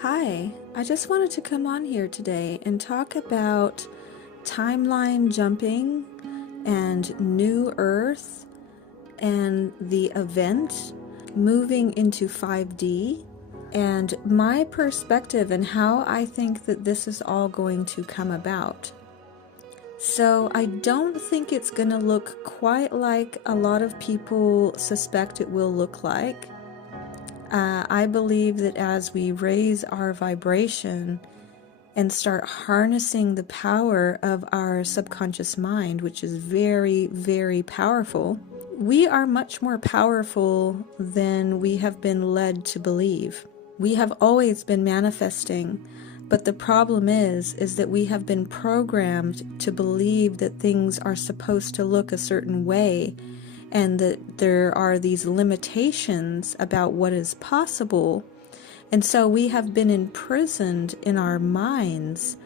Hi, I just wanted to come on here today and talk about timeline jumping and New Earth and the event moving into 5D and my perspective and how I think that this is all going to come about. So I don't think it's going to look quite like a lot of people suspect it will look like. I believe that as we raise our vibration and start harnessing the power of our subconscious mind, which is very, very powerful, we are much more powerful than we have been led to believe. We have always been manifesting, but the problem is that we have been programmed to believe that things are supposed to look a certain way, and that there are these limitations about what is possible. And so we have been imprisoned in our minds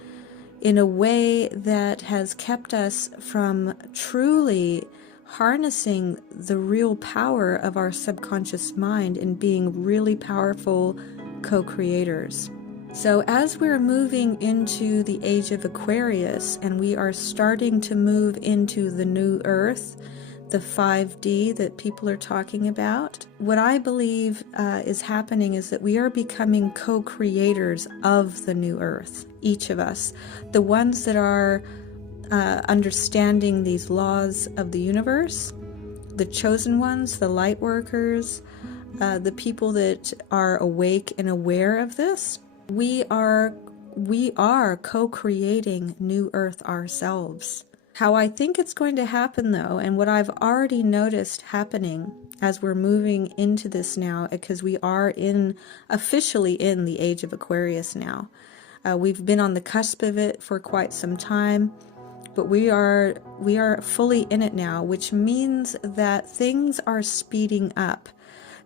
in a way that has kept us from truly harnessing the real power of our subconscious mind and being really powerful co-creators. So as we're moving into the age of Aquarius and we are starting to move into the new earth, the 5D that people are talking about, what I believe is happening is that we are becoming co-creators of the new earth, each of us. The ones that are understanding these laws of the universe, the chosen ones, the light workers, the people that are awake and aware of this, we are co-creating new earth ourselves. How I think it's going to happen though, and what I've already noticed happening as we're moving into this now, because we are officially in the age of Aquarius now. We've been on the cusp of it for quite some time, but we are fully in it now, which means that things are speeding up.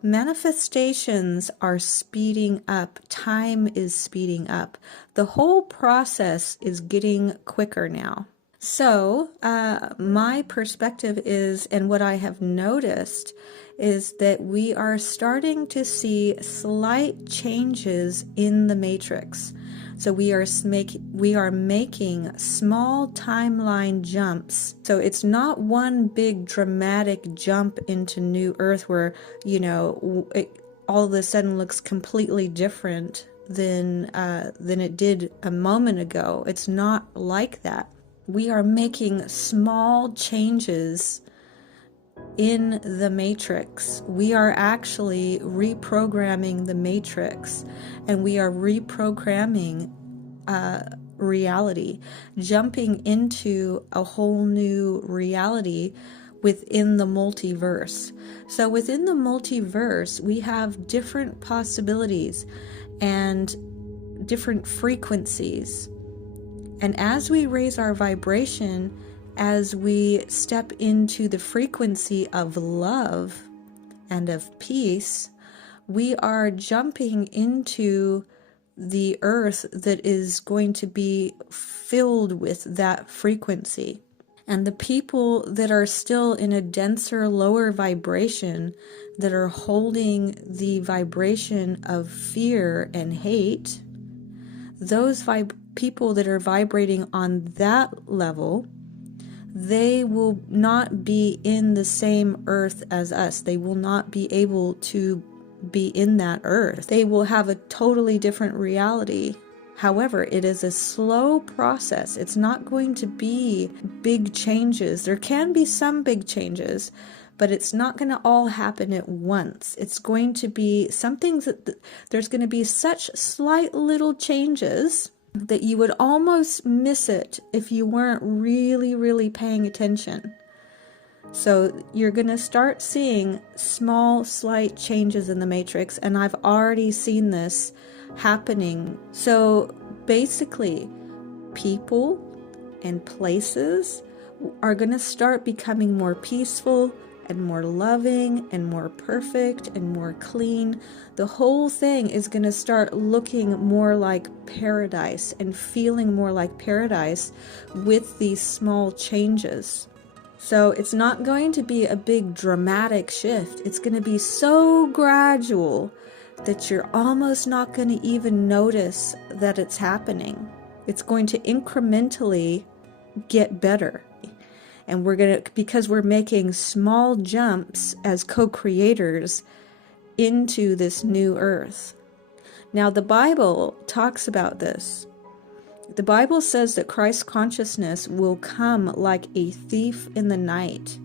Manifestations are speeding up. Time is speeding up. The whole process is getting quicker now. So my perspective is, and what I have noticed, is that we are starting to see slight changes in the matrix. So we are making small timeline jumps. So it's not one big dramatic jump into New Earth where, it all of a sudden looks completely different than it did a moment ago. It's not like that. We are making small changes in the matrix. We are actually reprogramming the matrix, and we are reprogramming reality, jumping into a whole new reality within the multiverse. So within the multiverse, we have different possibilities and different frequencies. And as we raise our vibration, as we step into the frequency of love and of peace, we are jumping into the earth that is going to be filled with that frequency. And the people that are still in a denser, lower vibration, that are holding the vibration of fear and hate, those people that are vibrating on that level, they will not be in the same earth as us. They will not be able to be in that earth. They will have a totally different reality. However, it is a slow process. It's not going to be big changes. There can be some big changes, but it's not going to all happen at once. It's going to be something that there's going to be such slight little changes that you would almost miss it if you weren't really, really paying attention. So you're going to start seeing small, slight changes in the matrix, and I've already seen this happening. So basically, people and places are going to start becoming more peaceful and more loving and more perfect and more clean. The whole thing is going to start looking more like paradise and feeling more like paradise with these small changes. So it's not going to be a big dramatic shift. It's going to be so gradual that you're almost not going to even notice that it's happening. It's going to incrementally get better. And because we're making small jumps as co-creators into this new earth. Now, the Bible talks about this. The Bible says that Christ consciousness will come like a thief in the night.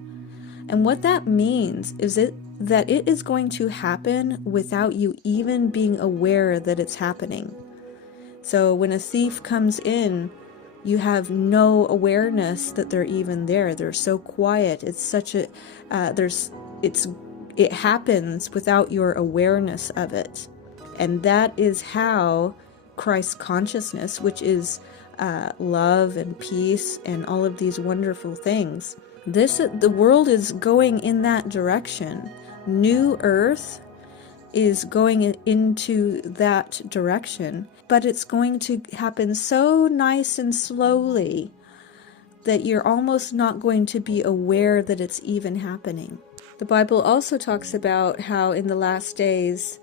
And what that means is that it is going to happen without you even being aware that it's happening. So when a thief comes in, you have no awareness that they're even there. They're so quiet. It's such a it happens without your awareness of it. And that is how Christ's consciousness, which is love and peace and all of these wonderful things, the world is going in that direction. New Earth is going into that direction, but it's going to happen so nice and slowly that you're almost not going to be aware that it's even happening. The Bible also talks about how in the last days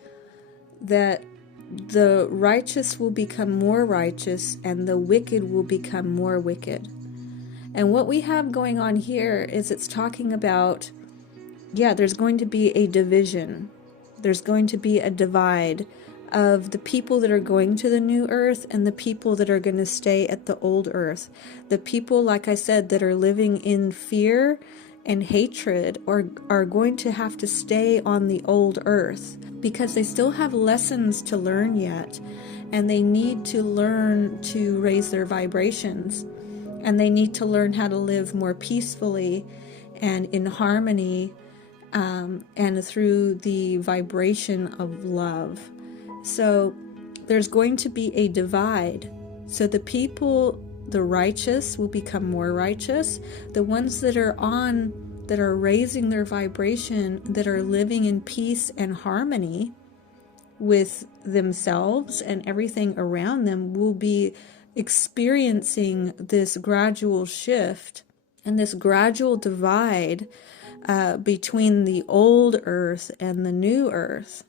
that the righteous will become more righteous and the wicked will become more wicked. And what we have going on here is it's talking about, there's going to be a division. There's going to be a divide of the people that are going to the new earth and the people that are going to stay at the old earth. The people, like I said, that are living in fear and hatred are going to have to stay on the old earth because they still have lessons to learn yet, and they need to learn to raise their vibrations, and they need to learn how to live more peacefully and in harmony, and through the vibration of love. So there's going to be a divide. So the people, the righteous, will become more righteous. The ones that are raising their vibration, that are living in peace and harmony with themselves and everything around them, will be experiencing this gradual shift and this gradual divide between the old earth and the new earth.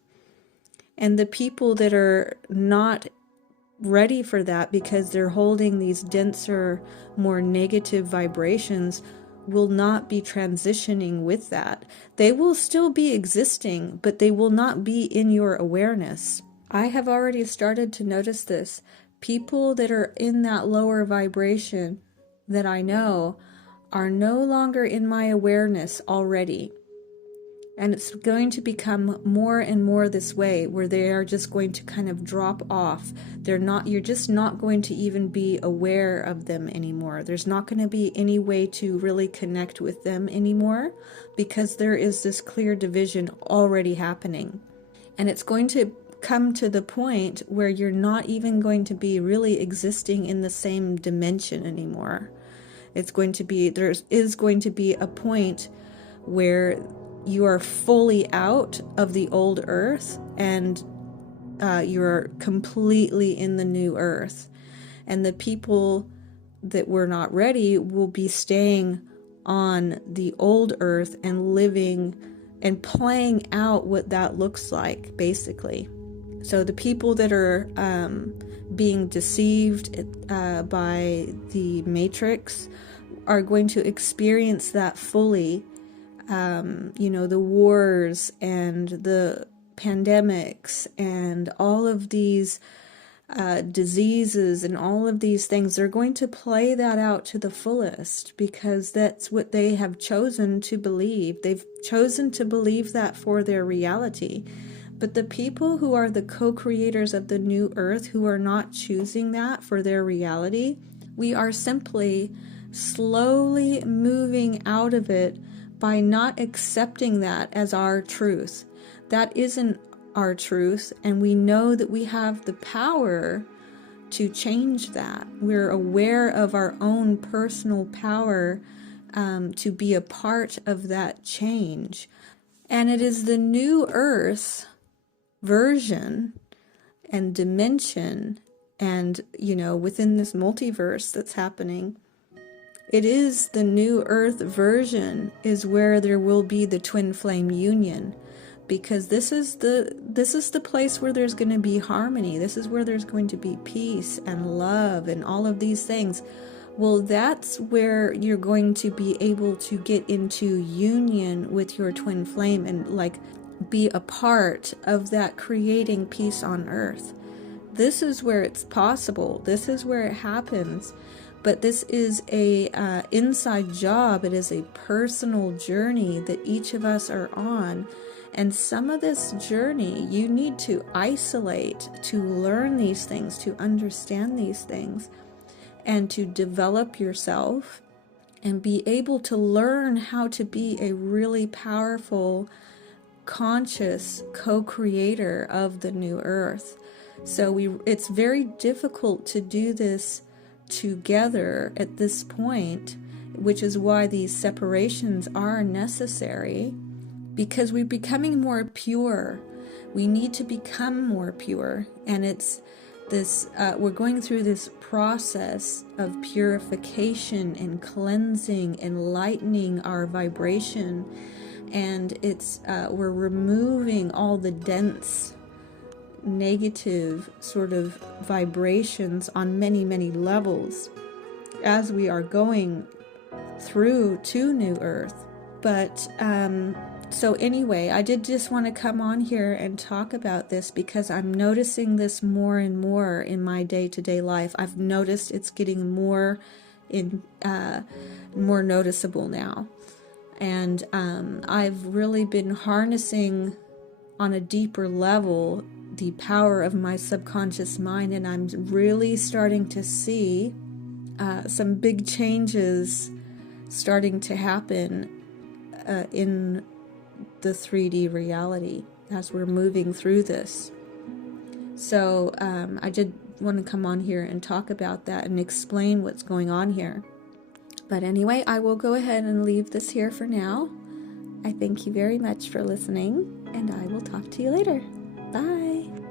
And the people that are not ready for that because they're holding these denser, more negative vibrations will not be transitioning with that. They will still be existing, but they will not be in your awareness. I have already started to notice this. People that are in that lower vibration that I know are no longer in my awareness already. And it's going to become more and more this way, where they are just going to kind of drop off. You're just not going to even be aware of them anymore. There's not going to be any way to really connect with them anymore, because there is this clear division already happening. And it's going to come to the point where you're not even going to be really existing in the same dimension anymore. There is going to be a point where you are fully out of the old earth and you're completely in the new earth. And the people that were not ready will be staying on the old earth and living and playing out what that looks like, basically. So the people that are being deceived by the matrix are going to experience that fully. The wars and the pandemics and all of these diseases and all of these things, they're going to play that out to the fullest because that's what they have chosen to believe. They've chosen to believe that for their reality. But the people who are the co-creators of the new earth, who are not choosing that for their reality, we are simply slowly moving out of it by not accepting that as our truth. That isn't our truth, and we know that we have the power to change that. We're aware of our own personal power to be a part of that change. And it is the new earth version and dimension and, within this multiverse that's happening, it is the new earth version is where there will be the twin flame union. because this is the place where there's going to be harmony. This is where there's going to be peace and love and all of these things. Well, that's where you're going to be able to get into union with your twin flame and like be a part of that creating peace on earth. This is where it's possible. This is where it happens. But this is a inside job. It is a personal journey that each of us are on. And some of this journey, you need to isolate to learn these things, to understand these things, and to develop yourself and be able to learn how to be a really powerful, conscious co-creator of the new earth. So it's very difficult to do this together at this point, which is why these separations are necessary, because we're becoming more pure. We need to become more pure, and it's this we're going through this process of purification and cleansing, enlightening our vibration, and it's we're removing all the dense negative sort of vibrations on many levels as we are going through to New Earth. But so anyway, I did just want to come on here and talk about this because I'm noticing this more and more in my day-to-day life. I've noticed it's getting more noticeable now, and I've really been harnessing on a deeper level the power of my subconscious mind, and I'm really starting to see some big changes starting to happen in the 3D reality as we're moving through this. So I did want to come on here and talk about that and explain what's going on here. But anyway, I will go ahead and leave this here for now. I thank you very much for listening, and I will talk to you later. Bye.